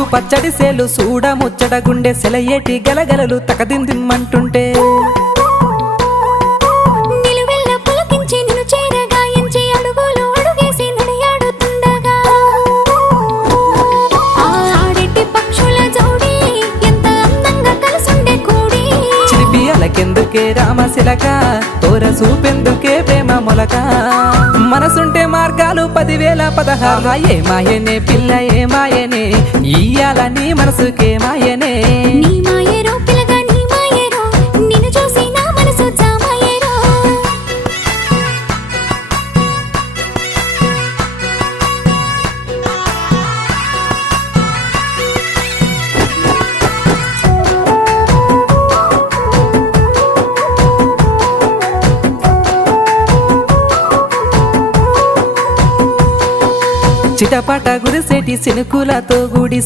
ముద్దు పచ్చడి సేలు సూడ ముచ్చట గుండె సెలయేటి గలగలలు తకదిందిమ్మంటుంటే నిలువెల్ల పులకించి నిన్ను చేరగాయించి అడుగులు అడుగేసి నడియాడుతుండగా ఆడెట్టి పక్షుల జోడి ఎంత అందంగా కలుసుండే కూడి చిలిపి అలకెందుకే రామశిలక తోర సూపెందుకే ప్రేమ మొలక మనసుంటే మార్గాలు 10,016 ఏ మాయనే పిల్ల ఏ మాయనే ఇయ్యాల నీ మనసుకే మాయనే నీ మాయేరో పిల్లగా నీ మాయేరో నిన్ను చూసి నా మనసు జామాయేరో చిటపట గురిసేటి సినుకులతో గుడి